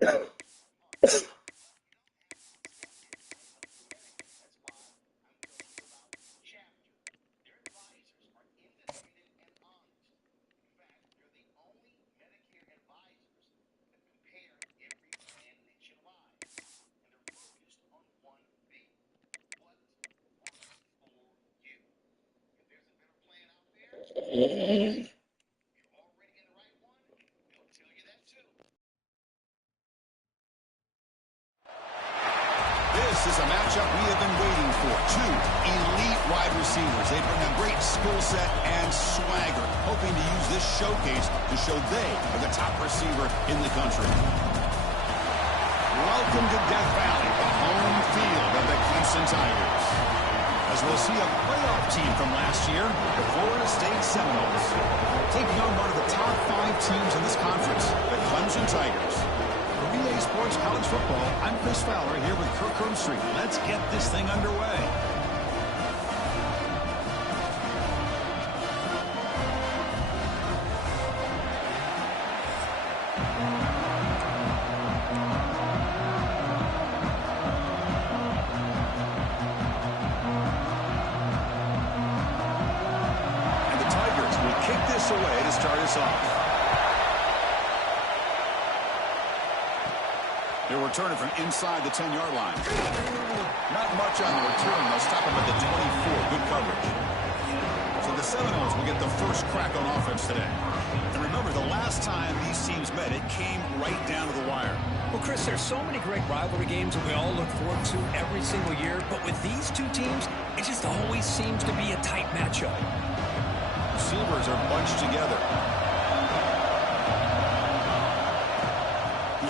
This is a matchup we have been waiting for. Two elite wide receivers. They bring a great skill set and swagger, hoping to use this showcase to show they are the top receiver in the country. Welcome to Death Valley, the home field of the Clemson Tigers. As we'll see a playoff team from last year, the Florida State Seminoles, taking on one of the top 5 teams in this conference, the Clemson Tigers. For EA Sports College Football, I'm Chris Fowler here with Kirk Herbstreit. Let's get this thing underway. And the Tigers will kick this away to start us off. They'll return it from inside the 10-yard line. Not much on the return. They'll stop him at the 24. Good coverage. So the Seminoles will get the first crack on offense today. And remember, the last time these teams met, it came right down to the wire. Well, Chris, there's so many great rivalry games that we all look forward to every single year. But with these two teams, it just always seems to be a tight matchup. Receivers are bunched together.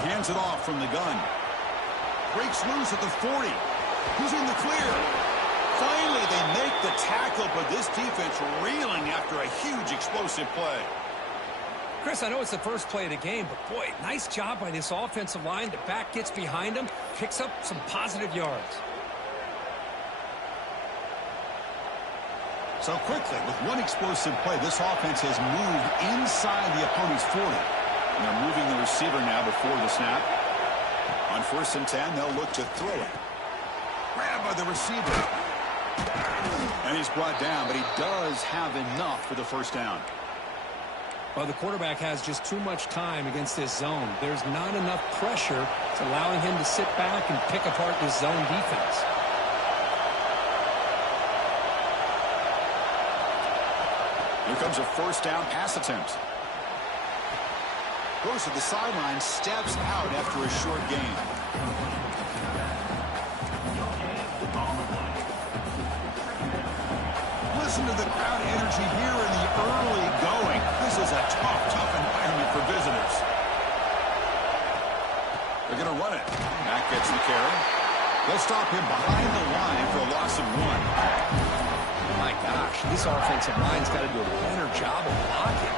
Hands it off from the gun. Breaks loose at the 40. Who's in the clear? Finally, they make the tackle, but this defense reeling after a huge explosive play. Chris, I know it's the first play of the game, but boy, nice job by this offensive line. The back gets behind them, picks up some positive yards. So quickly, with one explosive play, this offense has moved inside the opponent's 40. And they're moving the receiver now before the snap. On 1st and 10, they'll look to throw it. Grabbed by the receiver. And he's brought down, but he does have enough for the first down. Well, the quarterback has just too much time against this zone. There's not enough pressure. It's allowing him to sit back and pick apart this zone defense. Here comes a first down pass attempt. Goes to the sideline, steps out after a short gain. Listen to the crowd energy here in the early going. This is a tough environment for visitors. They're going to run it. Mack gets the carry. They'll stop him behind the line for a loss of 1. My gosh, this offensive line's got to do a better job of blocking.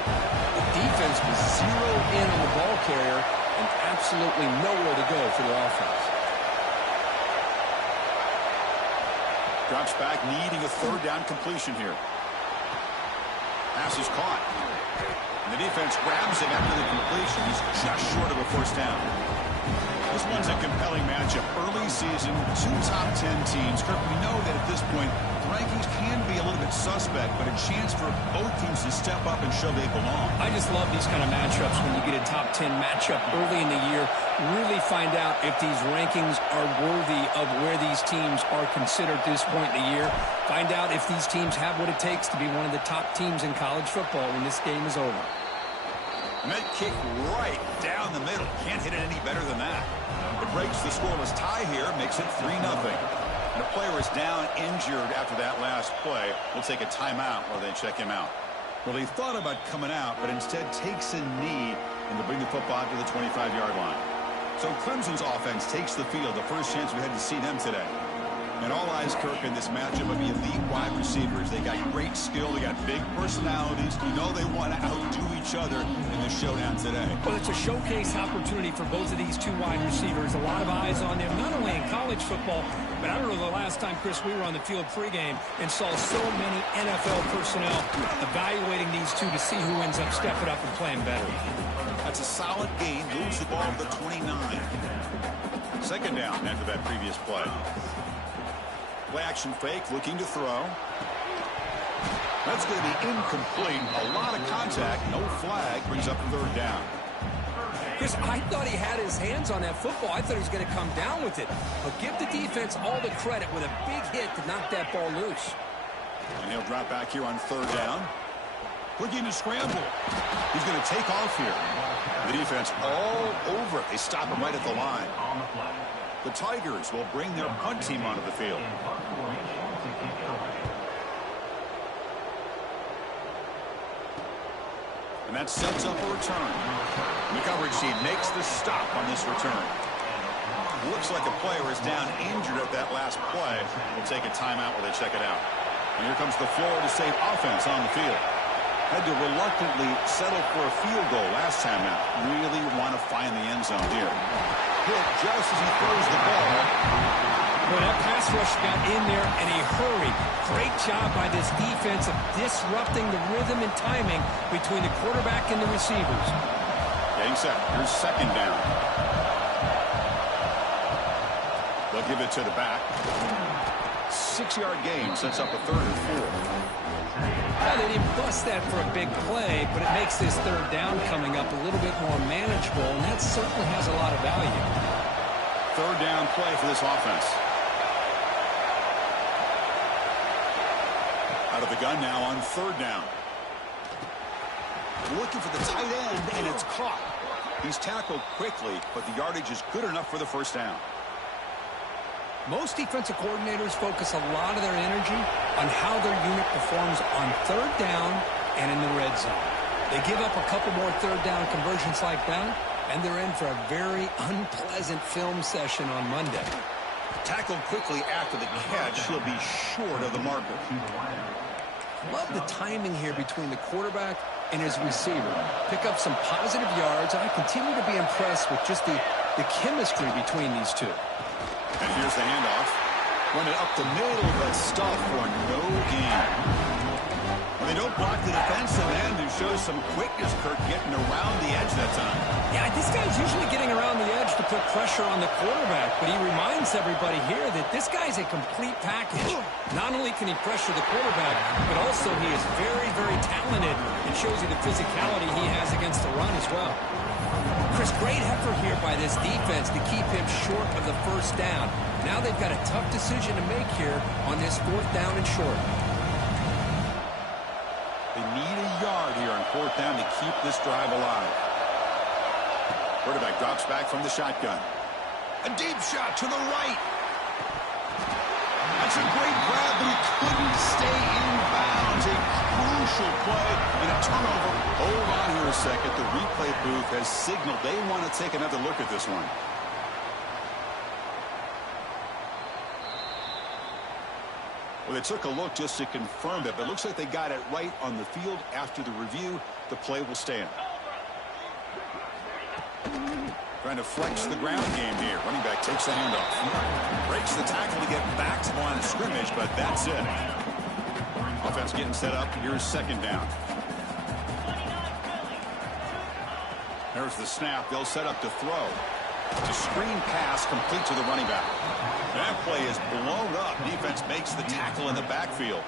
The defense was zeroed in on the ball carrier and absolutely nowhere to go for the offense. Drops back, needing a 3rd down completion here. Pass is caught. And the defense grabs him after the completion. He's just short of a first down. This one's a compelling matchup. Early season, 2 top 10 teams. Kirk, we know that at this point, the rankings can be a little bit suspect, but a chance for both teams to step up and show they belong. I just love these kind of matchups when you get a top 10 matchup early in the year. Really find out if these rankings are worthy of where these teams are considered at this point in the year. Find out if these teams have what it takes to be one of the top teams in college football when this game is over. And that kick right down the middle. Can't hit it any better than that. It breaks the scoreless tie here, makes it 3-0. And the player is down injured after that last play. We'll take a timeout while they check him out. Well, he thought about coming out, but instead takes a knee and to bring the football to the 25-yard line. So Clemson's offense takes the field, the first chance we had to see them today. And all eyes, Kirk, in this matchup of the elite wide receivers. They got great skill. They got big personalities. You know they want to outdo each other in the showdown today. Well, it's a showcase opportunity for both of these 2 wide receivers. A lot of eyes on them, not only in college football, But I don't know the last time, Chris, we were on the field pregame and saw so many NFL personnel evaluating these two to see who ends up stepping up and playing better. That's a solid gain. Moves the ball to the 29. Second down after that previous play. Play action fake, looking to throw. That's going to be incomplete. A lot of contact. No flag. Brings up third down. Chris, I thought he had his hands on that football. I thought he was going to come down with it. But give the defense all the credit with a big hit to knock that ball loose. And he'll drop back here on third down. Looking to scramble. He's going to take off here. The defense all over it. They stop him right at the line. The Tigers will bring their punt team onto the field. And that sets up a return. The coverage team makes the stop on this return. Looks like a player is down injured at that last play. We'll take a timeout while they check it out. And here comes the Florida State offense on the field. Had to reluctantly settle for a field goal last time out. Really want to find the end zone here. Hit just as he throws the ball. Well, that pass rush got in there in a hurry. Great job by this defense of disrupting the rhythm and timing between the quarterback and the receivers. Getting set. Here's second down. They'll give it to the back. 6-yard gain sets up a third and 4. Well, they didn't bust that for a big play, but it makes this third down coming up a little bit more manageable, and that certainly has a lot of value. Third down play for this offense. Out of the gun now on third down. Looking for the tight end, and it's caught. He's tackled quickly, but the yardage is good enough for the first down. Most defensive coordinators focus a lot of their energy on how their unit performs on third down and in the red zone. They give up a couple more third down conversions like that, and they're in for a very unpleasant film session on Monday. Tackled quickly after the catch. He'll be short of the marker. Love the timing here between the quarterback and his receiver. Pick up some positive yards, and I continue to be impressed with just the chemistry between these two. And here's the handoff. Run it up the middle, but stop for no gain. Well, they don't block the defensive end, who shows some quickness, Kirk, getting around the edge that time. Yeah, this guy's usually getting around the edge to put pressure on the quarterback, but he reminds everybody here that this guy's a complete package. Not only can he pressure the quarterback, but also he is very, very talented and shows you the physicality he has against the run as well. Chris, great effort here by this defense to keep him short of the first down. Now they've got a tough decision to make here on this fourth down and short. They need a yard here on fourth down to keep this drive alive. Quarterback drops back from the shotgun. A deep shot to the right. That's a great grab, but he couldn't stay in bounds. A crucial play and a turnover. Hold on here a second. The replay booth has signaled they want to take another look at this one. Well, they took a look just to confirm it, but it looks like they got it right on the field. After the review, the play will stand. Trying to flex the ground game here. Running back takes the handoff. Breaks the tackle to get back to the line of scrimmage, but that's it. Offense getting set up. Here's second down. There's the snap. They'll set up to throw. The screen pass complete to the running back. That play is blown up. Defense makes the tackle in the backfield.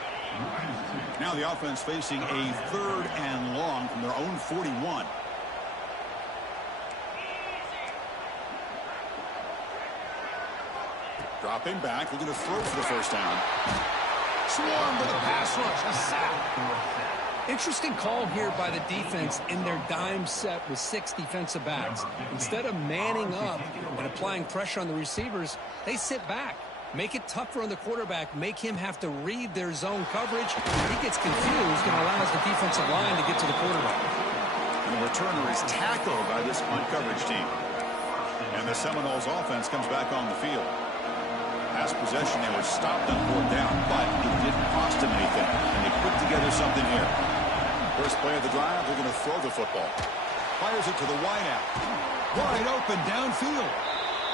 Now the offense facing a third and long from their own 41. Dropping back, looking to throw for the first down. Swarm with a pass rush, a sack. Interesting call here by the defense in their dime set with 6 defensive backs. Instead of manning up and applying pressure on the receivers, they sit back. Make it tougher on the quarterback. Make him have to read their zone coverage. He gets confused and allows the defensive line to get to the quarterback. And the returner is tackled by this punt coverage team. And the Seminoles offense comes back on the field. Last possession, they were stopped on fourth down, but it didn't cost them anything. And they put together something here. First play of the drive, they're going to throw the football. Fires it to the wideout. Wide open downfield.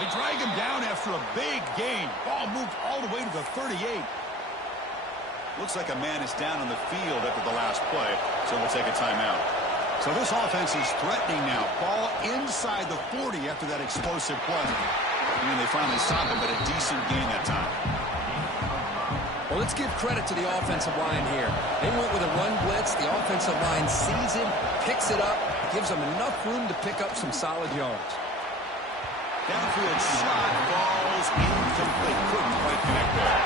They drag him down after a big gain. Ball moved all the way to the 38. Looks like a man is down on the field after the last play, so we'll take a timeout. So this offense is threatening now. Ball inside the 40 after that explosive play. And they finally stopped him, but a decent gain that time. Well, let's give credit to the offensive line here. They went with a run blitz. The offensive line sees it, picks it up, gives them enough room to pick up some solid yards. Downfield shot falls incomplete. Couldn't quite connect there.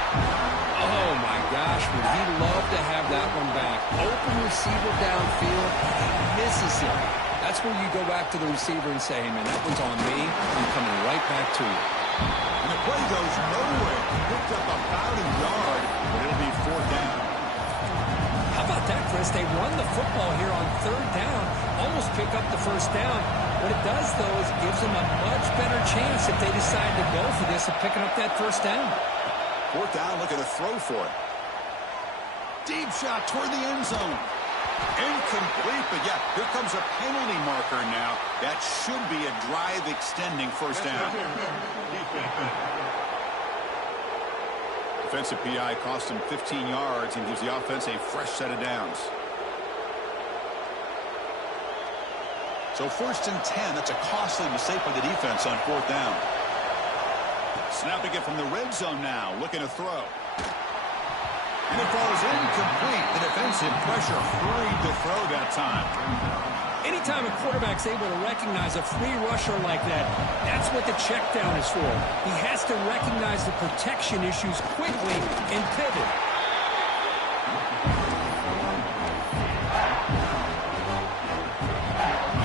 Oh, my gosh. Would he love to have that one back. Open receiver downfield, and he misses it. That's where you go back to the receiver and say, hey, man, that one's on me. I'm coming right back to you. And the play goes nowhere. Picked up about a yard, but it'll be 4th down. How about that, Chris? They run the football here on 3rd down, almost pick up the 1st down. What it does, though, is it gives them a much better chance if they decide to go for this of picking up that 1st down. 4th down, looking to throw for it. Deep shot toward the end zone. Incomplete, but yeah, here comes a penalty marker now. That should be a drive-extending 1st down. Defensive PI cost him 15 yards and gives the offense a fresh set of downs. So 1st and 10, that's a costly mistake by the defense on 4th down. Snapping it from the red zone now, looking to throw. And it falls incomplete. The defensive pressure hurried to throw that time. Anytime a quarterback's able to recognize a free rusher like that, that's what the check down is for. He has to recognize the protection issues quickly and pivot.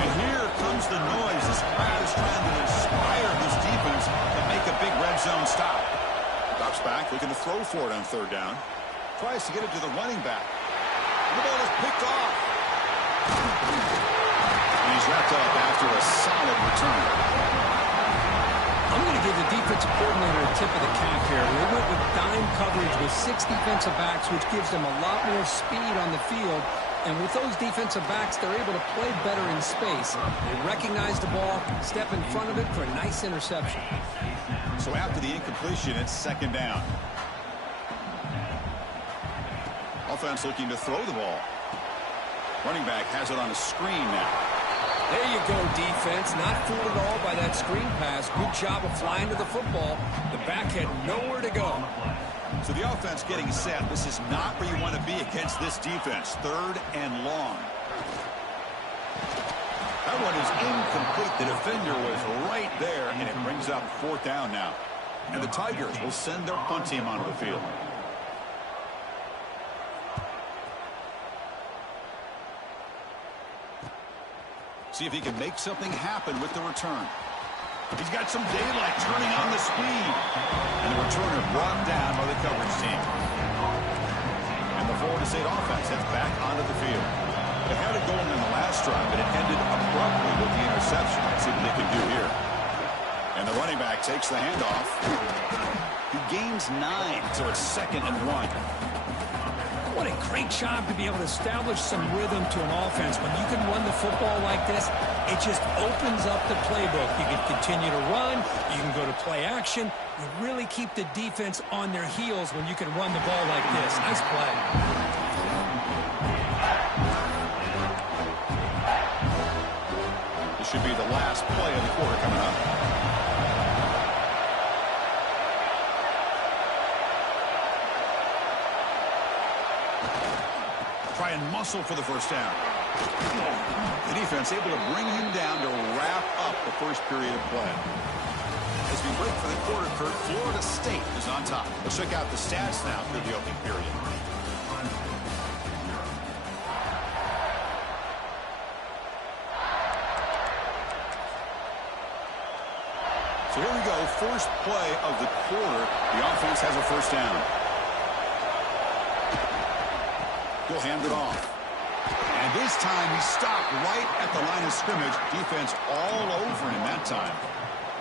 And here comes the noise. This crowd is trying to inspire this defense to make a big red zone stop. Drops back, looking to throw for it on 3rd down. Tries to get it to the running back. And the ball is picked off. And he's wrapped up after a solid return. I'm going to give the defensive coordinator a tip of the cap here. They went with dime coverage with 6 defensive backs, which gives them a lot more speed on the field. And with those defensive backs, they're able to play better in space. They recognize the ball, step in front of it for a nice interception. So after the incompletion, it's 2nd down. Offense looking to throw the ball. Running back has it on a screen now. There you go, defense. Not fooled at all by that screen pass. Good job of flying to the football. The back had nowhere to go. So the offense getting set. This is not where you want to be against this defense. 3rd and long. That one is incomplete. The defender was right there, and it brings up 4th down now. And the Tigers will send their punt team onto the field. See if he can make something happen with the return. He's got some daylight turning on the speed. And the returner brought down by the coverage team. And the Florida State offense heads back onto the field. They had it going in the last drive, but it ended abruptly with the interception. Let's see what they can do here. And the running back takes the handoff. He gains 9, so it's 2nd and 1. What a great job to be able to establish some rhythm to an offense. When you can run the football like this, it just opens up the playbook. You can continue to run. You can go to play action. You really keep the defense on their heels when you can run the ball like this. Nice play. This should be the last play of the quarter coming up. Try and muscle for the 1st down. The defense able to bring him down to wrap up the 1st period of play. As we break for the quarter, Kurt, Florida State is on top. Let's check out the stats now through the opening period. So here we go. First play of the quarter. The offense has a 1st down. He'll hand it off. And this time he stopped right at the line of scrimmage. Defense all over him that time.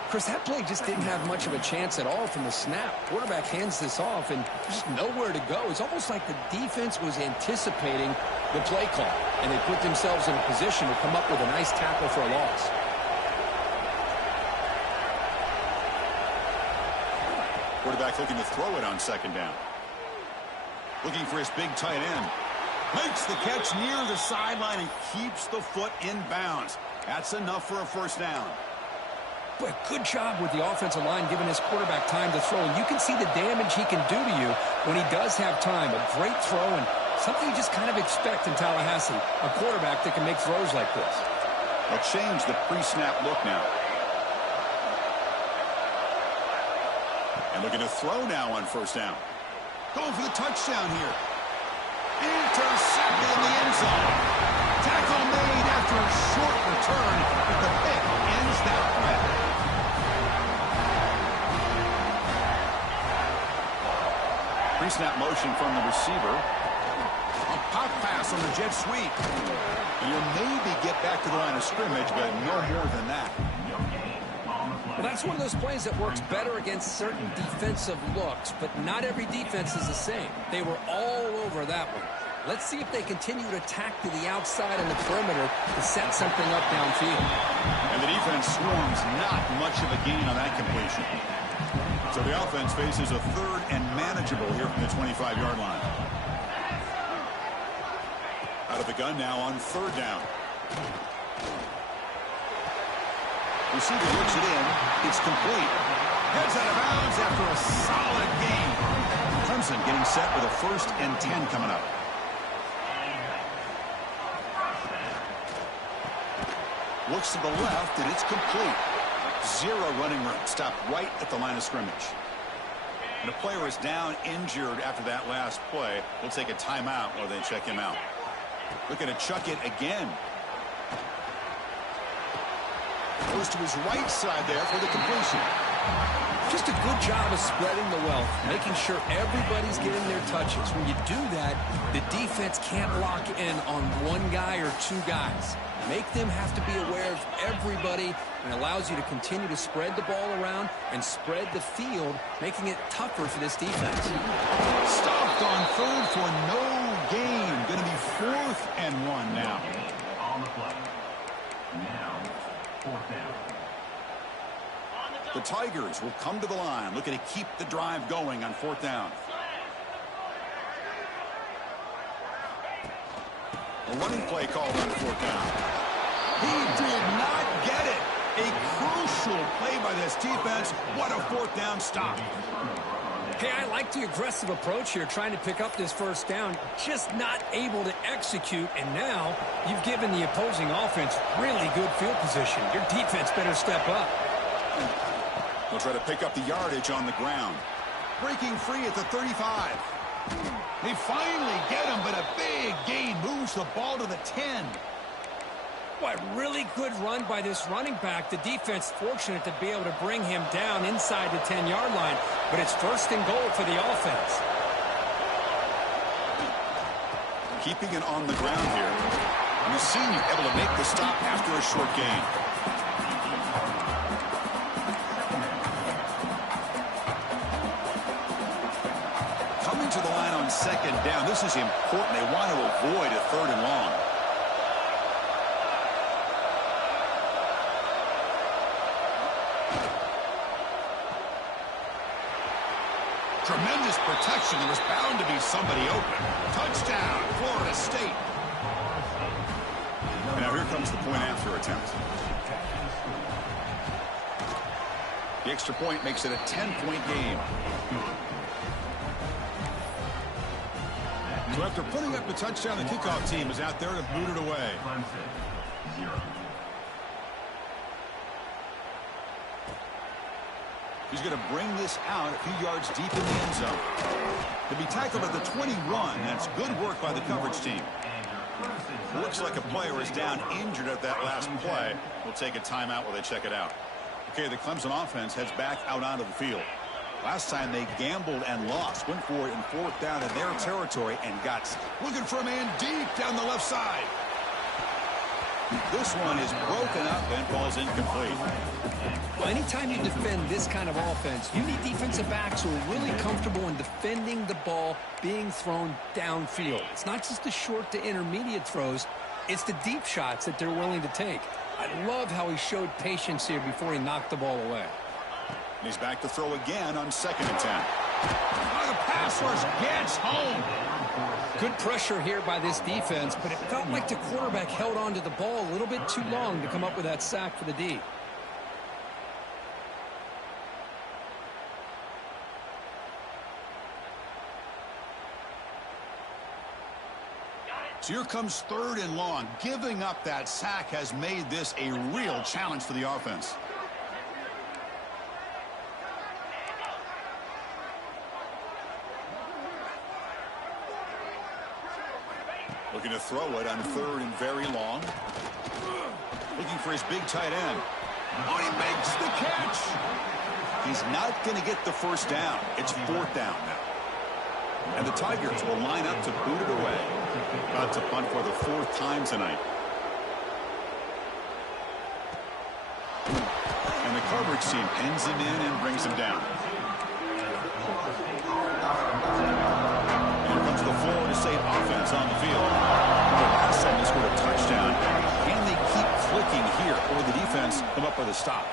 Chris, that play just didn't have much of a chance at all from the snap. Quarterback hands this off and just nowhere to go. It's almost like the defense was anticipating the play call, and they put themselves in a position to come up with a nice tackle for a loss. Quarterback looking to throw it on second down. Looking for his big tight end. Makes the catch near the sideline and keeps the foot in bounds. That's enough for a first down. But good job with the offensive line giving his quarterback time to throw. And you can see the damage he can do to you when he does have time. A great throw and something you just kind of expect in Tallahassee. A quarterback that can make throws like this. They'll change the pre-snap look now. And looking to throw now on first down. Going for the touchdown here. Intercepted in the end zone. Tackle made after a short return, but the pick ends that threat. Pre-snap motion from the receiver. A pop pass on the jet sweep. You'll maybe get back to the line of scrimmage, but no more than that. Well, that's one of those plays that works better against certain defensive looks, but not every defense is the same. They were all over that one. Let's see if they continue to attack to the outside on the perimeter to set something up downfield. And the defense swarms not much of a gain on that completion. So the offense faces a third and manageable here from the 25-yard line. Out of the gun now on third down. Receiver looks it in. It's complete. Heads out of bounds after a solid gain. Clemson getting set with a 1st and 10 coming up. Looks to the left, and it's complete. 0 running room. Stopped right at the line of scrimmage. And a player is down injured after that last play. We'll take a timeout while they check him out. Looking to chuck it again. Goes to his right side there for the completion. Just a good job of spreading the wealth, making sure everybody's getting their touches. When you do that, the defense can't lock in on one guy or two guys. Make them have to be aware of everybody, and allows you to continue to spread the ball around and spread the field, making it tougher for this defense. Stopped on third for no gain. Going to be 4th and 1 now. On the play. Now, 4th down. The Tigers will come to the line, looking to keep the drive going on 4th down. A running play called on 4th down. He did not get it. A crucial play by this defense. What a 4th down stop. Hey, I like the aggressive approach here, trying to pick up this 1st down, just not able to execute, and now you've given the opposing offense really good field position. Your defense better step up. They'll try to pick up the yardage on the ground. Breaking free at the 35. They finally get him, but a big gain moves the ball to the 10. What really good run by this running back. The defense fortunate to be able to bring him down inside the 10-yard line, but it's 1st and goal for the offense. Keeping it on the ground here. And the senior able to make the stop after a short gain. Coming to the line on 2nd down. This is important. They want to avoid a 3rd and long. Tremendous protection. There was bound to be somebody open. Touchdown, Florida State. And now here comes the point after attempt. The extra point makes it a 10-point game. So after putting up the touchdown, the kickoff team is out there to boot it away. He's going to bring this out a few yards deep in the end zone. To be tackled at the 21, that's good work by the coverage team. Looks like a player is down injured at that last play. We'll take a timeout while they check it out. Okay, the Clemson offense heads back out onto the field. Last time they gambled and lost. Went for it in 4th down in their territory and got looking for a man deep down the left side. This one is broken up and falls incomplete. Well, anytime you defend this kind of offense, you need defensive backs who are really comfortable in defending the ball being thrown downfield. It's not just the short to intermediate throws, it's the deep shots that they're willing to take. I love how he showed patience here before he knocked the ball away. And he's back to throw again on 2nd and 10. Oh, the pass rush gets home. Good pressure here by this defense, but it felt like the quarterback held on to the ball a little bit too long to come up with that sack for the D. So here comes 3rd and long. Giving up that sack has made this a real challenge for the offense. Looking to throw it on 3rd and very long. Looking for his big tight end. Oh, he makes the catch. He's not going to get the first down. It's 4th down now. And the Tigers will line up to boot it away. About to punt for the 4th time tonight. And the coverage team pins him in and brings him down. Here comes the Florida State offense on the field. The last time they scored a touchdown. Can they keep clicking here, or the defense come up with a stop?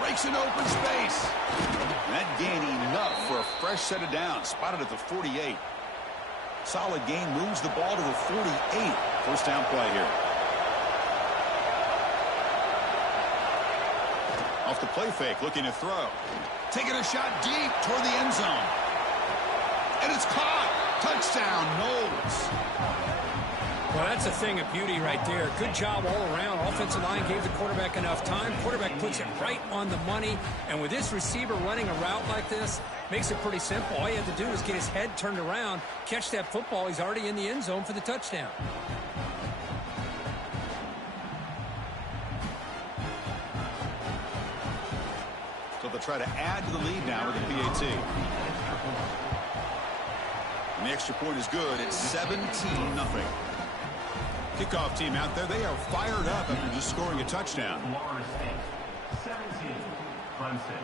Breaks an open space. And that gain enough for a fresh set of downs. Spotted at the 48. Solid gain, moves the ball to the 48. First down play here. Off the play fake, looking to throw. Taking a shot deep toward the end zone. And it's caught. Touchdown, Knowles. Well, that's a thing of beauty right there. Good job all around. Offensive line gave the quarterback enough time. Quarterback puts it right on the money. And with this receiver running a route like this, makes it pretty simple. All you have to do is get his head turned around, catch that football. He's already in the end zone for the touchdown. So they'll try to add to the lead now with the PAT. And the extra point is good. It's 17-0. Kickoff team out there. They are fired up after just scoring a touchdown. Florida State 17, Clemson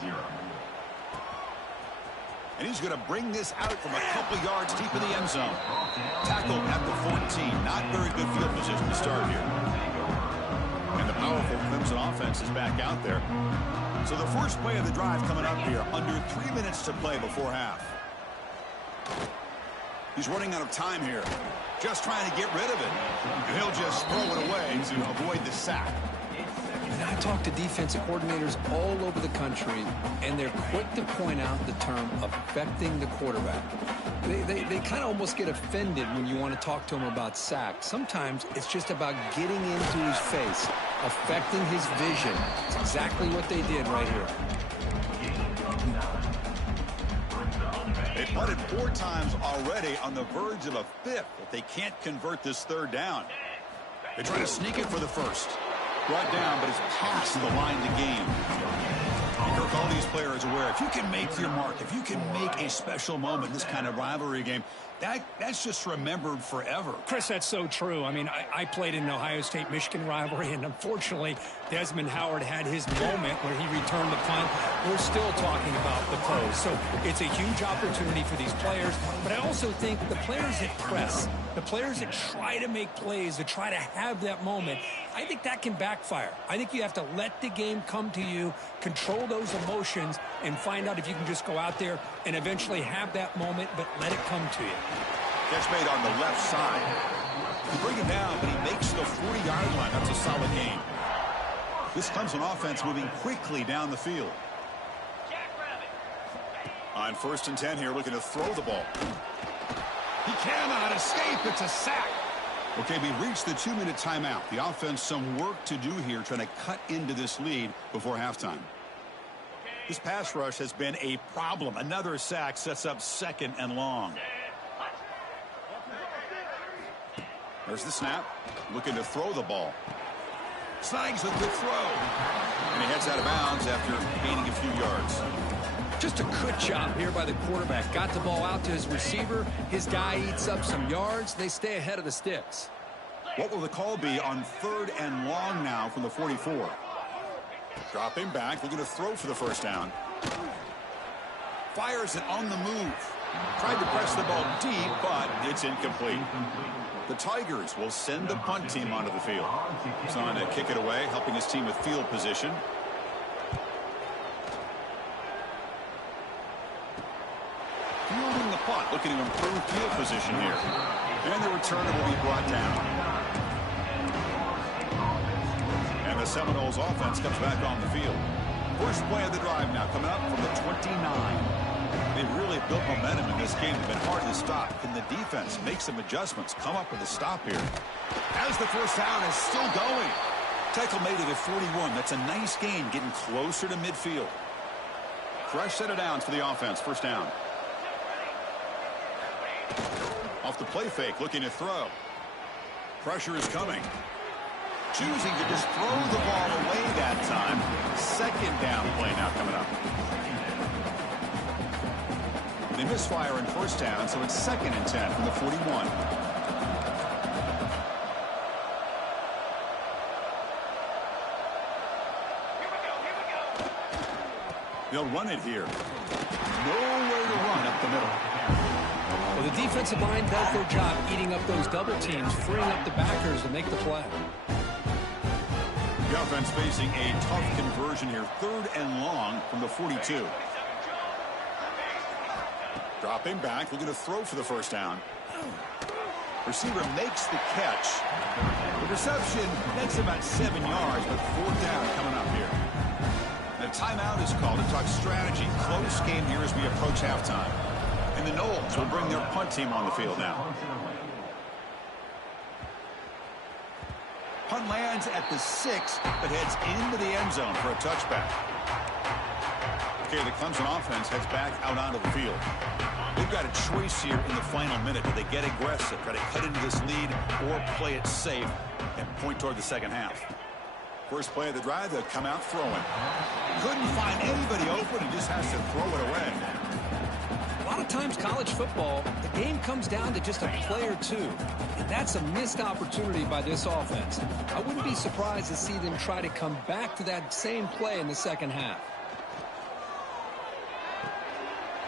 0. And he's going to bring this out from a couple yards deep in the end zone. Tackled at the 14. Not very good field position to start here. And the powerful Clemson offense is back out there. So the first play of the drive coming up here. Under 3 minutes to play before half. He's running out of time here. Just trying to get rid of it. And he'll just throw it away to avoid the sack. And I talk to defensive coordinators all over the country, and they're quick to point out the term affecting the quarterback. They kind of almost get offended when you want to talk to them about sacks. Sometimes it's just about getting into his face, affecting his vision. It's exactly what they did right here. They punted 4 times already, on the verge of a 5th, but they can't convert this 3rd down. They try to sneak it for the first. Brought down, but it's past the line to gain. Kirk, all these players aware, if you can make your mark, if you can make a special moment in this kind of rivalry game, that's just remembered forever. Chris, that's so true. I mean, I played in the Ohio State-Michigan rivalry, and unfortunately, Desmond Howard had his moment where he returned the punt. We're still talking about the pros. So it's a huge opportunity for these players, but I also think the players that press, the players that try to make plays, that try to have that moment, I think that can backfire. I think you have to let the game come to you, control those emotions, and find out if you can just go out there and eventually have that moment, but let it come to you. Catch made on the left side. You bring him down, but he makes the 40-yard line. That's a solid gain. This Clemson offense moving quickly down the field. On 1st and 10 here, looking to throw the ball. He cannot escape. It's a sack. Okay, we reached the 2-minute timeout. The offense some work to do here, trying to cut into this lead before halftime. This pass rush has been a problem. Another sack sets up 2nd and long. There's the snap. Looking to throw the ball. Snags a good throw. And he heads out of bounds after gaining a few yards. Just a good job here by the quarterback. Got the ball out to his receiver. His guy eats up some yards. They stay ahead of the sticks. What will the call be on 3rd and long now from the 44? Dropping back, looking to throw for the first down. Fires it on the move. Tried to press the ball deep, but it's incomplete. The Tigers will send the punt team onto the field. He's on to kick it away, helping his team with field position. punt, looking to improve field position here. And the returner will be brought down. And the Seminoles offense comes back on the field. First play of the drive now coming up from the 29. They've really built momentum in this game. They've been hard to stop. Can the defense make some adjustments, come up with a stop here? As the first down is still going. Tackle made it at 41. That's a nice gain, getting closer to midfield. Fresh set of downs for the offense. First down. Off the play fake, looking to throw. Pressure is coming. Choosing to just throw the ball away that time. Second down play now coming up. They misfire in first down, so it's 2nd and 10 from the 41. They'll run it here. Nowhere to run up the middle. Well, the defensive line does their job eating up those double teams, freeing up the backers to make the play. The offense facing a tough conversion here. 3rd and long from the 42. Dropping back, looking to throw for the first down. Receiver makes the catch. The reception, that's about 7 yards, but 4th down coming up here. The timeout is called to talk strategy. Close game here as we approach halftime. And the Noles will bring their punt team on the field now. Punt lands at the 6, but heads into the end zone for a touchback. Okay, the Clemson offense heads back out onto the field. They've got a choice here in the final minute. Do they get aggressive, try to cut into this lead, or play it safe and point toward the second half? First play of the drive, they'll come out throwing. Couldn't find anybody open and just has to throw it away. A lot of times college football, the game comes down to just a play or two. And that's a missed opportunity by this offense. I wouldn't be surprised to see them try to come back to that same play in the second half.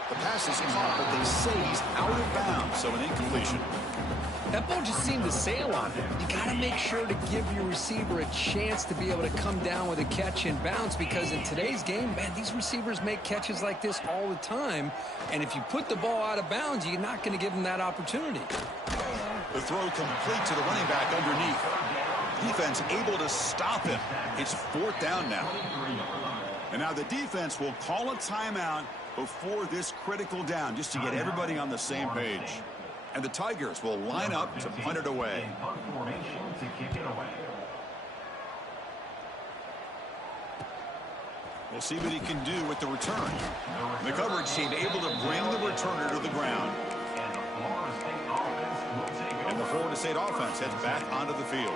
The pass is caught, but they say he's out of bounds, so an incompletion. That ball just seemed to sail on him. You got to make sure to give your receiver a chance to be able to come down with a catch and bounce, because in today's game, man, these receivers make catches like this all the time. And if you put the ball out of bounds, you're not going to give them that opportunity. The throw complete to the running back underneath. Defense able to stop him. It's 4th down now. And now the defense will call a timeout before this critical down, just to get everybody on the same page. And the Tigers will line up to punt it away. We'll see what he can do with the return. The coverage team able to bring the returner to the ground. And the Florida State offense heads back onto the field.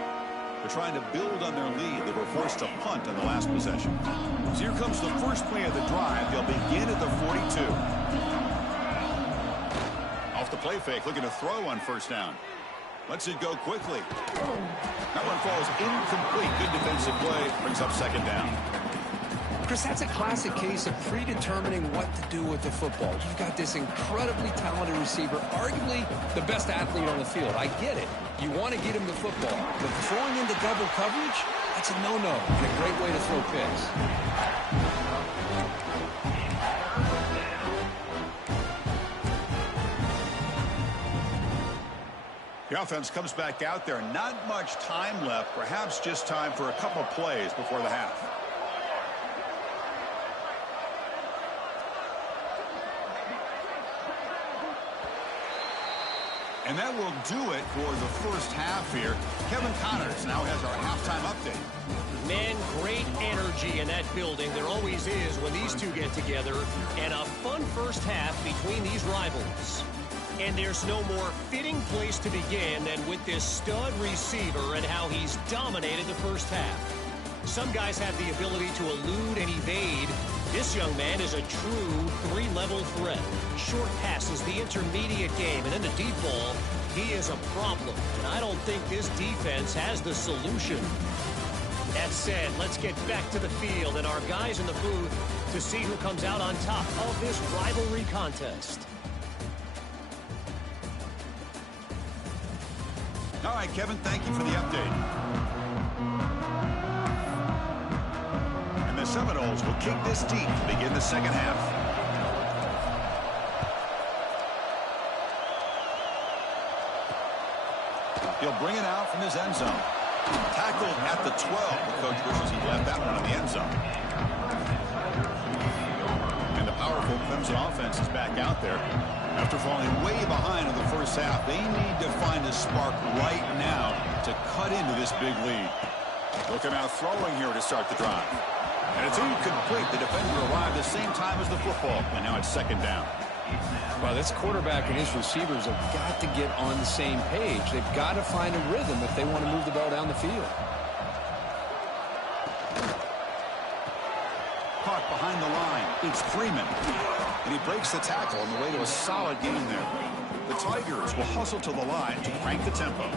They're trying to build on their lead. They were forced to punt on the last possession. So here comes the first play of the drive. They'll begin at the 42. Off the play fake, looking to throw on first down. Lets it go quickly. That one falls incomplete. Good defensive play. Brings up 2nd down. Chris, that's a classic case of predetermining what to do with the football. You've got this incredibly talented receiver, arguably the best athlete on the field. I get it. You want to get him the football. But throwing into double coverage, that's a no-no and a great way to throw picks. The offense comes back out there. Not much time left. Perhaps just time for a couple plays before the half. And that will do it for the first half here. Kevin Connors now has our halftime update. Man, great energy in that building. There always is when these two get together. And a fun first half between these rivals. And there's no more fitting place to begin than with this stud receiver and how he's dominated the first half. Some guys have the ability to elude and evade. This young man is a true 3-level threat. Short passes, the intermediate game, and in the deep ball, he is a problem. And I don't think this defense has the solution. That said, let's get back to the field and our guys in the booth to see who comes out on top of this rivalry contest. All right, Kevin, thank you for the update. And the Seminoles will kick this deep to begin the second half. from his end zone. Tackled at the 12. The coach wishes he left that one in the end zone. And the powerful Clemson offense is back out there. After falling way behind in the first half, they need to find a spark right now to cut into this big lead. Looking out throwing here to start the drive. And it's incomplete. The defender arrived the same time as the football. And now it's second down. Well, this quarterback and his receivers have got to get on the same page. They've got to find a rhythm if they want to move the ball down the field. Caught behind the line. It's Freeman. And he breaks the tackle on the way to a solid gain there. The Tigers will hustle to the line to crank the tempo.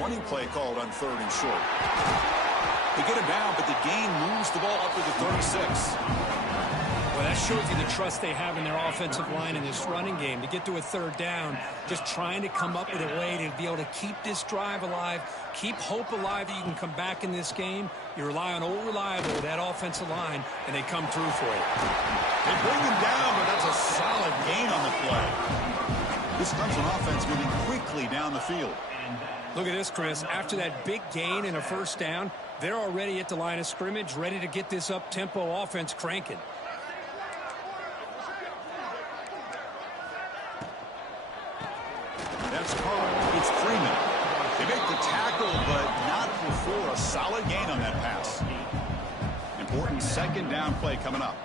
Running play called on 3rd and short. They get him down, but the gain moves the ball up to the 36. Well, that shows you the trust they have in their offensive line in this running game. To get to a 3rd down, just trying to come up with a way to be able to keep this drive alive, keep hope alive that you can come back in this game. You rely on old reliable, that offensive line, and they come through for you. They bring him down, but that's a solid gain on the play. This Clemson offense moving quickly down the field. Look at this, Chris. After that big gain and a 1st down, they're already at the line of scrimmage, ready to get this up-tempo offense cranking. That's caught. It's Freeman. They make the tackle, but not before a solid gain on that pass. Important 2nd down play coming up.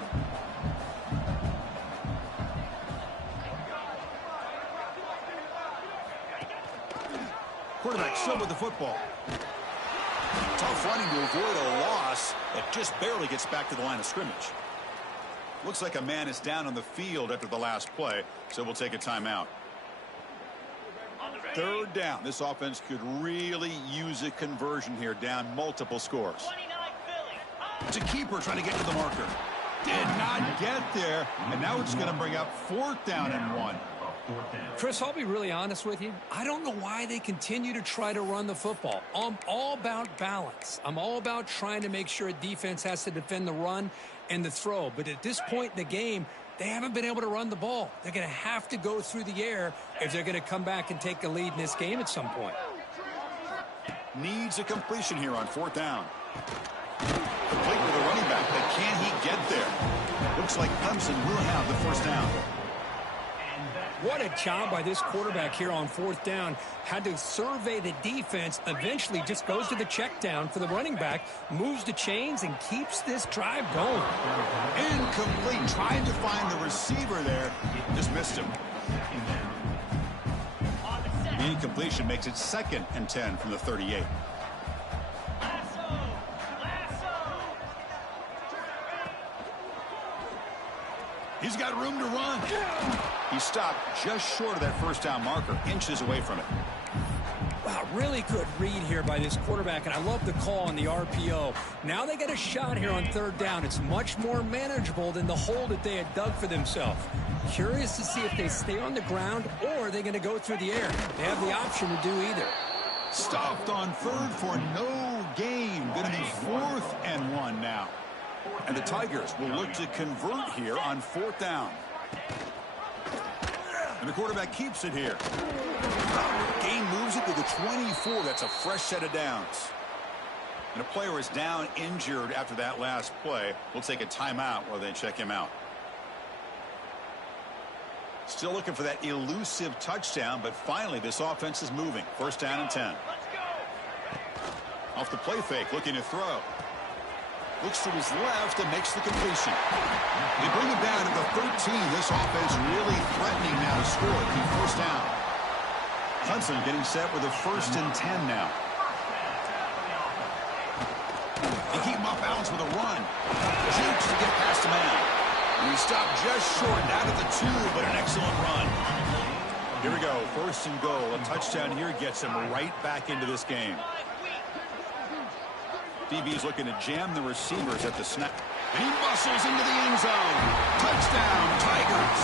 Quarterback still with the football. Tough running to avoid a loss that just barely gets back to the line of scrimmage. Looks like a man is down on the field after the last play, so we'll take a timeout. 3rd down. This offense could really use a conversion here, down multiple scores. It's a keeper trying to get to the marker. Did not get there, and now it's going to bring up 4th down and 1. Chris, I'll be really honest with you. I don't know why they continue to try to run the football. I'm all about balance. I'm all about trying to make sure a defense has to defend the run and the throw. But at this point in the game, they haven't been able to run the ball. They're going to have to go through the air if they're going to come back and take a lead in this game at some point. Needs a completion here on 4th down. Complete with a running back, but can he get there? Looks like Clemson will have the 1st down. What a job by this quarterback here on 4th down. Had to survey the defense, eventually just goes to the check down for the running back, moves the chains, and keeps this drive going. Incomplete. Trying to find the receiver there. Just missed him. The incompletion makes it 2nd and 10 from the 38. He's got room to run. He stopped just short of that 1st down marker, inches away from it. Wow, really good read here by this quarterback, and I love the call on the RPO. Now they get a shot here on 3rd down. It's much more manageable than the hole that they had dug for themselves. Curious to see if they stay on the ground or are they going to go through the air. They have the option to do either. Stopped on 3rd for no gain. Going to be 4th and 1 now. And the Tigers will look to convert here on 4th down. And the quarterback keeps it here. Gain moves it to the 24. That's a fresh set of downs. And a player is down injured after that last play. We'll take a timeout while they check him out. Still looking for that elusive touchdown, but finally this offense is moving. 1st down and 10. Off the play fake, looking to throw. Looks to his left and makes the completion. They bring him down to the 13. This offense really threatening now to score. Keep 1st down. Clemson getting set with a 1st and 10 now. They keep him off balance with a run. Jukes to get past the man. And he stopped just short, down at the 2, but an excellent run. Here we go, 1st and goal. A touchdown here gets him right back into this game. DB's looking to jam the receivers at the snap. And he muscles into the end zone. Touchdown, Tigers.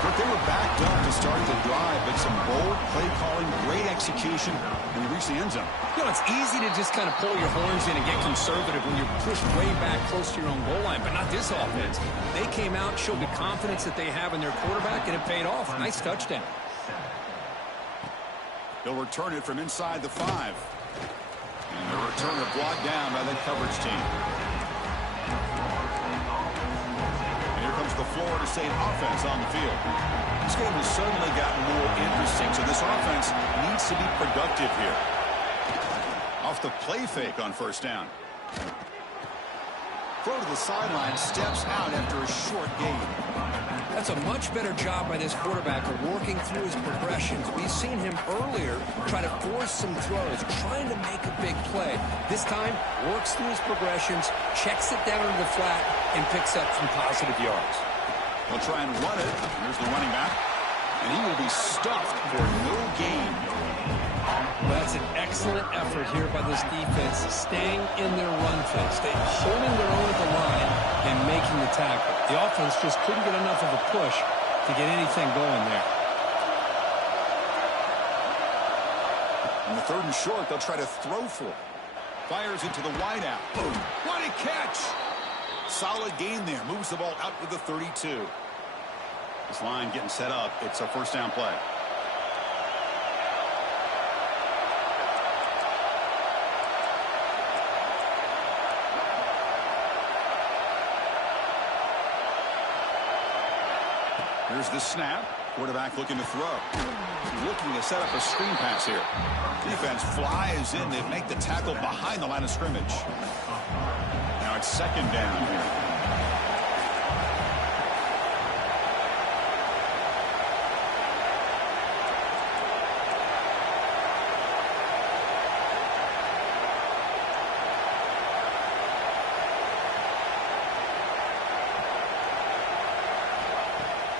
For They were backed up to start the drive, but some bold play calling, great execution, and they reached the end zone. You know, it's easy to just kind of pull your horns in and get conservative when you're pushed way back close to your own goal line, but not this offense. They came out, showed the confidence that they have in their quarterback, and it paid off. Nice touchdown. They'll return it from inside the 5. And the returner blocked down by that coverage team. The Florida State offense on the field. This game has suddenly gotten more interesting, so this offense needs to be productive here. Off the play fake on first down. Throw to the sideline, steps out after a short gain. That's a much better job by this quarterback of working through his progressions. We've seen him earlier try to force some throws, trying to make a big play. This time, works through his progressions, checks it down into the flat, and picks up some positive yards. They'll try and run it. Here's the running back. And he will be stuffed for no gain. That's an excellent effort here by this defense, staying in their run phase. They're holding their own at the line and making the tackle. The offense just couldn't get enough of a push to get anything going there. On the 3rd and short, they'll try to throw for it. Fires into the wideout. Boom. What a catch! Solid gain there. Moves the ball out to the 32. This line getting set up. It's a first down play. Here's the snap. Quarterback looking to throw. Looking to set up a screen pass here. Defense flies in. They make the tackle behind the line of scrimmage. Now it's second down here.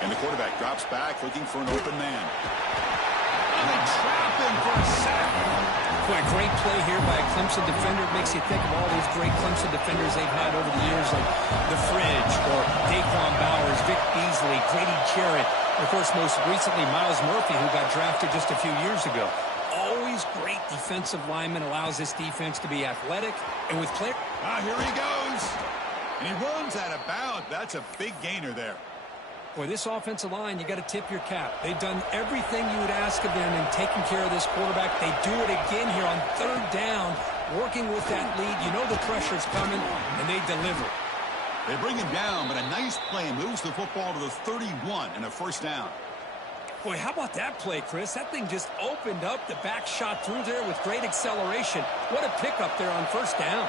And the quarterback drops back, looking for an open man. And they trap him for a sack. Boy, a great play here by a Clemson defender. It makes you think of all these great Clemson defenders they've had over the years, like The Fridge, or Daquan Bowers, Vic Beasley, Grady Jarrett, and of course, most recently, Miles Murphy, who got drafted just a few years ago. Always great defensive lineman, allows this defense to be athletic, and with play. Here he goes. And he runs out of bounds. That's a big gainer there. Boy, this offensive line, you got to tip your cap. They've done everything you would ask of them in taking care of this quarterback. They do it again here on 3rd down, working with that lead. You know the pressure's coming, and they deliver. They bring him down, but a nice play moves the football to the 31 and a first down. Boy, how about that play, Chris? That thing just opened up. The back shot through there with great acceleration. What a pickup there on first down.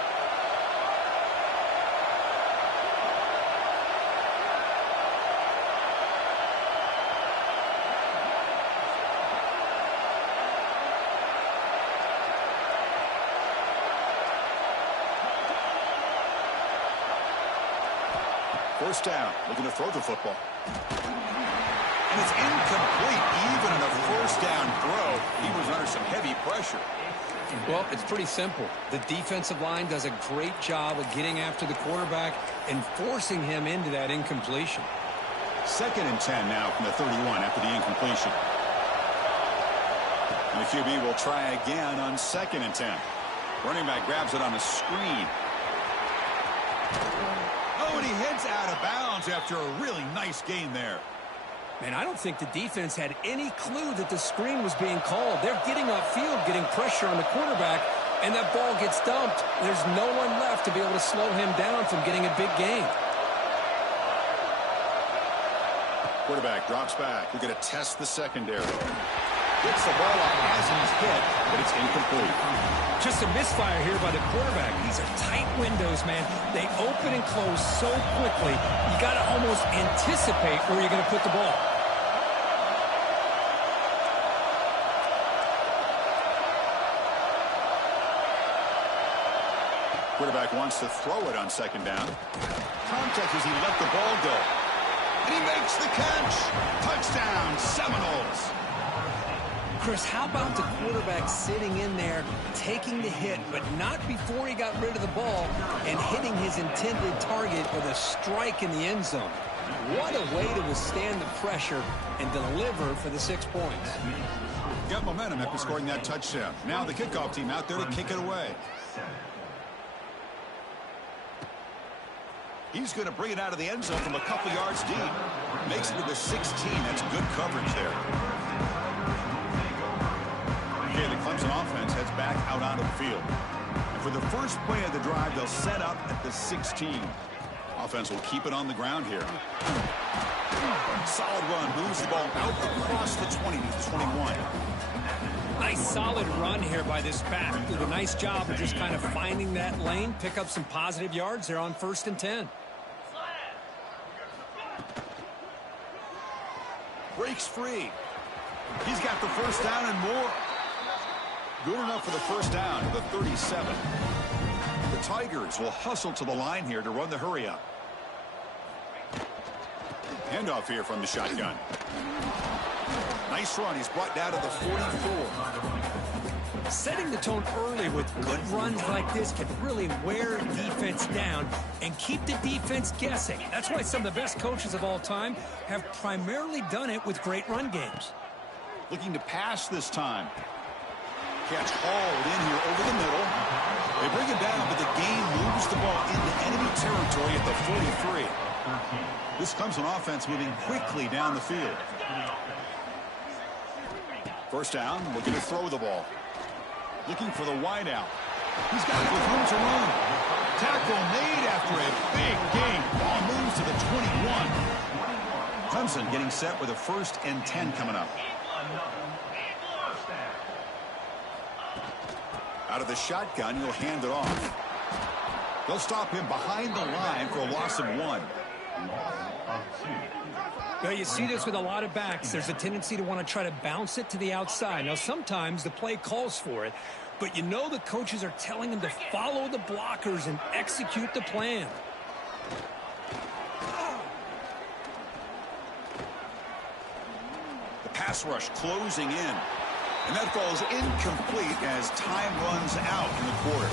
First down, looking to throw the football. And it's incomplete, even on a first down throw. He was under some heavy pressure. Well, it's pretty simple. The defensive line does a great job of getting after the quarterback and forcing him into that incompletion. 2nd and 10 now from the 31 after the incompletion. And the QB will try again on 2nd and 10. Running back grabs it on a screen. Oh, and he heads out of bounds after a really nice gain there. Man, I don't think the defense had any clue that the screen was being called. They're getting upfield, getting pressure on the quarterback, and that ball gets dumped. There's no one left to be able to slow him down from getting a big gain. Quarterback drops back. We're going to test the secondary. Gets the ball up as he's hit, but it's incomplete. Just a misfire here by the quarterback. These are tight windows, man. They open and close so quickly, you got to almost anticipate where you're going to put the ball. Quarterback wants to throw it on 2nd down. Contact as he let the ball go. And he makes the catch. Touchdown, Seminoles. Chris, how about the quarterback sitting in there, taking the hit, but not before he got rid of the ball and hitting his intended target with a strike in the end zone? What a way to withstand the pressure and deliver for the 6 points. Got momentum after scoring that touchdown. Now the kickoff team out there to kick it away. He's going to bring it out of the end zone from a couple yards deep. Makes it to the 16. That's good coverage there. Okay, the Clemson offense heads back out onto the field. And for the first play of the drive, they'll set up at the 16. Offense will keep it on the ground here. Solid run. Moves the ball out across the 20 to the 21. Nice solid run here by this back. Did a nice job of just kind of finding that lane. Pick up some positive yards there on 1st and 10. Breaks free. He's got the first down and more. Good enough for the first down to the 37. The Tigers will hustle to the line here to run the hurry up. Handoff here from the shotgun. Nice run. He's brought down to the 44. Setting the tone early with good runs like this can really wear defense down and keep the defense guessing. That's why some of the best coaches of all time have primarily done it with great run games. Looking to pass this time. Catch hauled in here over the middle. They bring it down, but the game moves the ball into enemy territory at the 43. This Clemson offense moving quickly down the field. First down, looking to throw the ball. Looking for the wideout. He's got it with room to run. Tackle made after a big gain. Ball moves to the 21. Clemson getting set with a 1st and 10 coming up. Out of the shotgun, he'll hand it off. They'll stop him behind the line for a loss of 1. Well, you see this with a lot of backs. There's a tendency to want to try to bounce it to the outside. Now, sometimes the play calls for it, but you know the coaches are telling them to follow the blockers and execute the plan. The pass rush closing in. And that falls incomplete as time runs out in the quarter.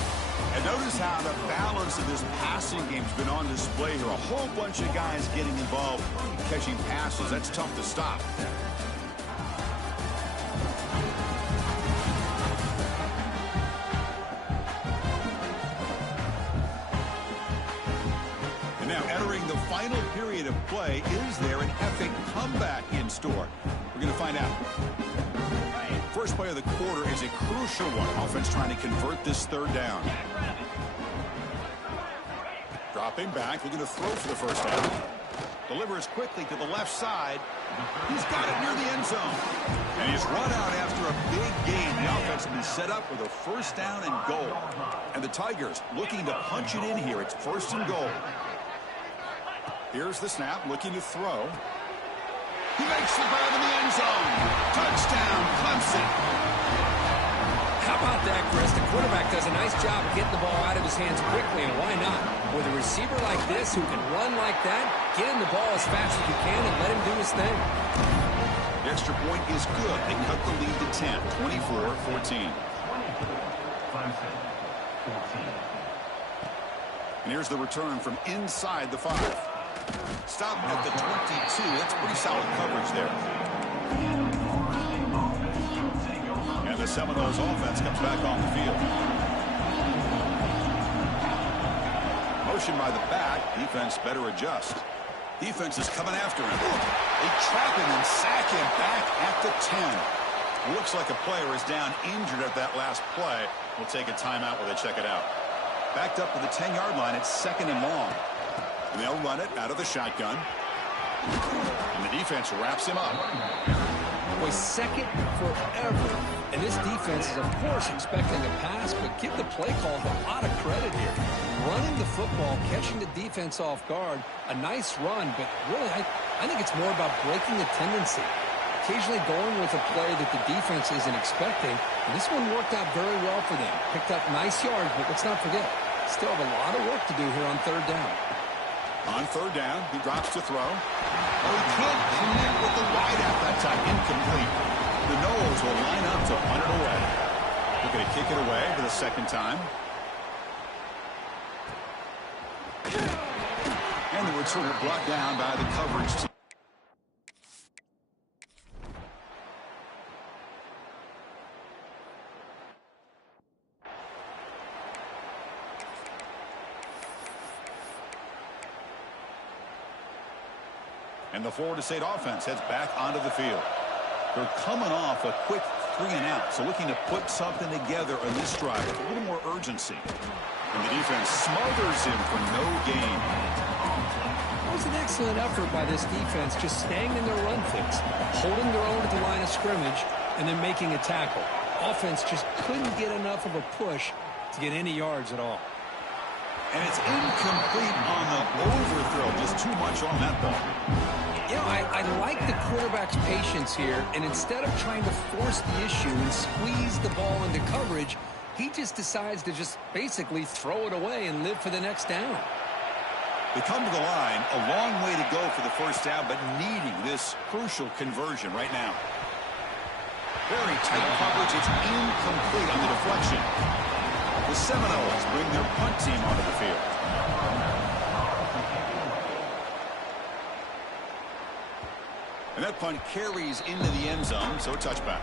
And notice how the balance of this passing game's been on display here. A whole bunch of guys getting involved catching passes. That's tough to stop. And now entering the final period of play, is there an epic comeback in store? We're going to find out. First play of the quarter is a crucial one. Offense trying to convert this 3rd down. Dropping back, looking to throw for the first down. Delivers quickly to the left side. He's got it near the end zone. And he's run out after a big gain. The offense will be set up with a 1st down and goal. And the Tigers looking to punch it in here. It's 1st and goal. Here's the snap, looking to throw. He makes the grab in the end zone. Touchdown, Clemson. How about that, Chris? The quarterback does a nice job of getting the ball out of his hands quickly, and why not? With a receiver like this who can run like that, get him the ball as fast as you can and let him do his thing. The extra point is good. They cut the lead to 10, 24-14. And here's the return from inside the 5. Stop at the 22. That's pretty solid coverage there. And the Seminoles offense comes back on the field. Motion by the back. Defense better adjust. Defense is coming after him. They trap him and sack him back at the 10. Looks like a player is down injured at that last play. We'll take a timeout while they check it out. Backed up to the 10-yard line. It's 2nd and long. And they'll run it out of the shotgun. And the defense wraps him up. Was second forever. And this defense is, of course, expecting a pass, but give the play call a lot of credit here. Running the football, catching the defense off guard, a nice run, but really, I think it's more about breaking the tendency. Occasionally going with a play that the defense isn't expecting, and this one worked out very well for them. Picked up nice yards, but let's not forget, still have a lot of work to do here on 3rd down. On 3rd down, he drops to throw. Oh, he can't connect with the wideout that time. Incomplete. The Noles will line up to punt it away. Looking to kick it away for the 2nd time. And the defense sort of brought down by the coverage team. And the Florida State offense heads back onto the field. They're coming off a quick 3 and out, so looking to put something together on this drive with a little more urgency. And the defense smothers him for no gain. It was an excellent effort by this defense, just staying in their run fix, holding their own at the line of scrimmage, and then making a tackle. Offense just couldn't get enough of a push to get any yards at all. And it's incomplete on the overthrow. Just too much on that ball. You know, I like the quarterback's patience here, and instead of trying to force the issue and squeeze the ball into coverage, he just decides to just basically throw it away and live for the next down. They come to the line, a long way to go for the first down, but needing this crucial conversion right now. Very tight coverage. It's incomplete on the deflection. The Seminoles bring their punt team onto the field. And that punt carries into the end zone, so a touchback.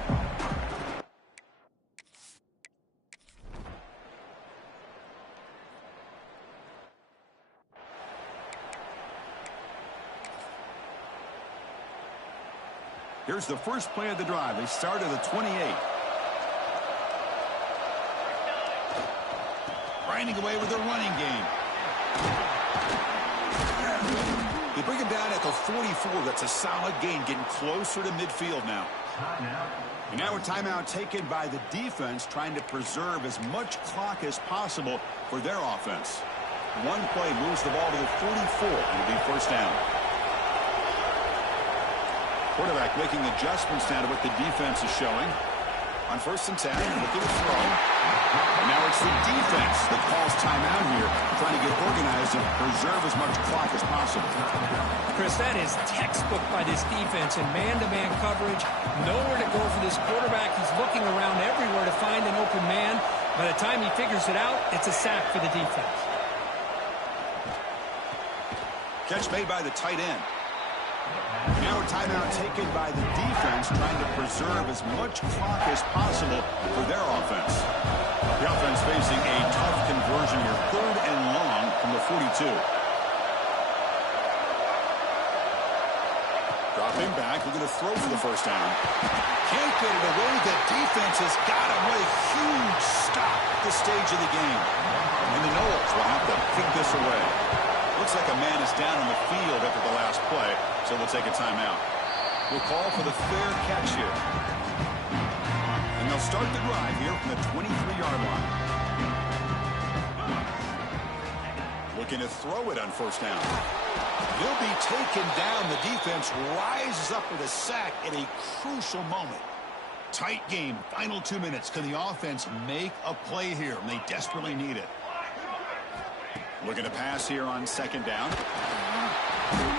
Here's the first play of the drive. They start at the 28. Grinding away with their running game. They bring him down at the 44. That's a solid gain, getting closer to midfield now. And now a timeout taken by the defense, trying to preserve as much clock as possible for their offense. One play moves the ball to the 44. It'll be first down. Quarterback making adjustments now to what the defense is showing. On 1st and 10, looking to throw. And now it's the defense that calls timeout here, trying to get organized and preserve as much clock as possible. Chris, that is textbook by this defense in man-to-man coverage. Nowhere to go for this quarterback. He's looking around everywhere to find an open man. By the time he figures it out, it's a sack for the defense. Catch made by the tight end. Now a timeout taken by the defense, trying to preserve as much clock as possible for their offense. The offense facing a tough conversion here, 3rd and long from the 42. Dropping back, looking to throw for the first down. Can't get it away. The defense has got him with a huge stop at this stage of the game. And the Noles will have to kick this away. Looks like a man is down on the field after the last play, so they'll take a timeout. We'll call for the fair catch here. And they'll start the drive here from the 23-yard line. Looking to throw it on first down. He'll be taken down. The defense rises up with a sack at a crucial moment. Tight game, final 2 minutes. Can the offense make a play here? And they desperately need it. Looking to pass here on 2nd down.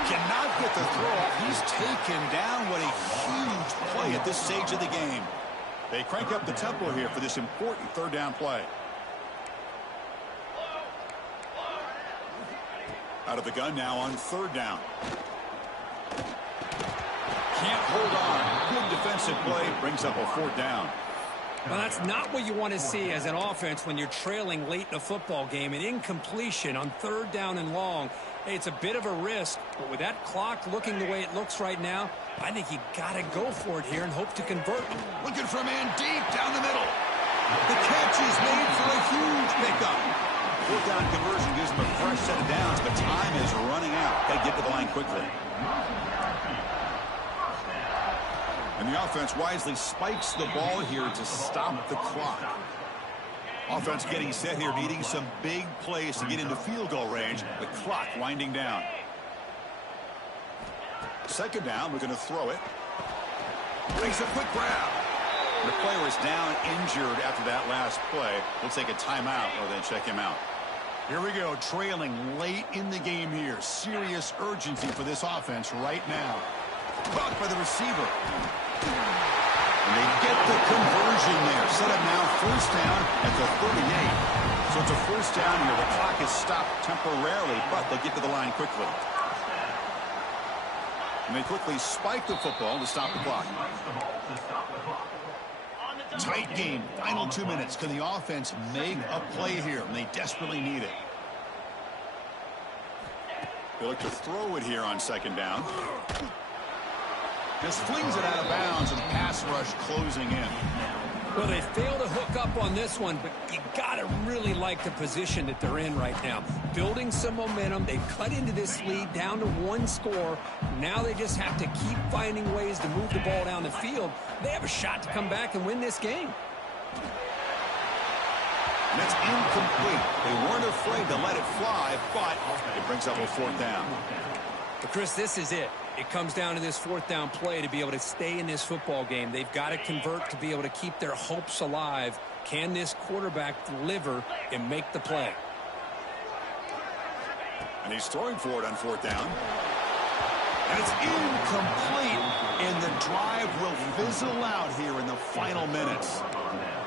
Cannot get the throw off. He's taken down. What a huge play at this stage of the game. They crank up the tempo here for this important 3rd down play. Out of the gun now on 3rd down. Can't hold on. Good defensive play. Brings up a 4th down. Well, that's not what you want to see as an offense when you're trailing late in a football game. An incompletion on 3rd down and long. Hey, it's a bit of a risk, but with that clock looking the way it looks right now, I think you got to go for it here and hope to convert. Looking for a man deep down the middle. The catch is made for a huge pickup. 4th down conversion gives them a fresh set of downs, but time is running out. They get to the line quickly. And the offense wisely spikes the ball here to stop the clock. Offense getting set here, needing some big plays to get into field goal range. The clock winding down. 2nd down, we're going to throw it. Makes a quick grab. The player is down injured after that last play. We'll take a timeout or then check him out. Here we go, trailing late in the game here. Serious urgency for this offense right now. Caught by the receiver. And they get the conversion there. Set up now 1st down at the 38. So it's a 1st down here. The clock is stopped temporarily, but they get to the line quickly. And they quickly spike the football to stop the clock. Tight game. Final 2 minutes. Can the offense make a play here? And they desperately need it. They look to throw it here on second down. Just flings it out of bounds, and the pass rush closing in. Well, they failed to hook up on this one, but you got to really like the position that they're in right now. Building some momentum. They've cut into this lead down to 1 score. Now they just have to keep finding ways to move the ball down the field. They have a shot to come back and win this game. And it's incomplete. They weren't afraid to let it fly, but it brings up a 4th down. But, Chris, this is it. It comes down to this 4th down play to be able to stay in this football game. They've got to convert to be able to keep their hopes alive. Can this quarterback deliver and make the play? And he's throwing for it on 4th down. And it's incomplete. And the drive will fizzle out here in the final minutes.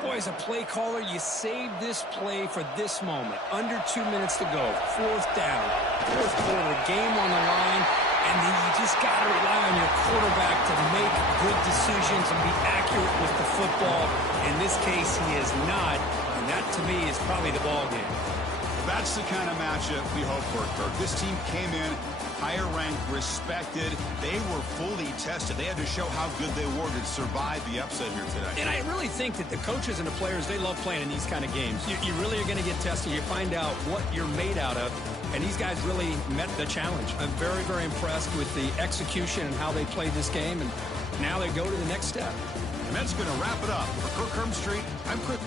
Boy, as a play caller, you saved this play for this moment. Under 2 minutes to go. 4th down. 4th quarter, game on the line. And then you just got to rely on your quarterback to make good decisions and be accurate with the football. In this case, he is not. And that, to me, is probably the ball game. That's the kind of matchup we hope for, Kirk. This team came in higher ranked, respected. They were fully tested. They had to show how good they were to survive the upset here today. And I really think that the coaches and the players, they love playing in these kind of games. You really are going to get tested. You find out what you're made out of. And these guys really met the challenge. I'm very, very impressed with the execution and how they played this game. And now they go to the next step. And that's going to wrap it up. For Kirk Herbstreit, I'm Chris.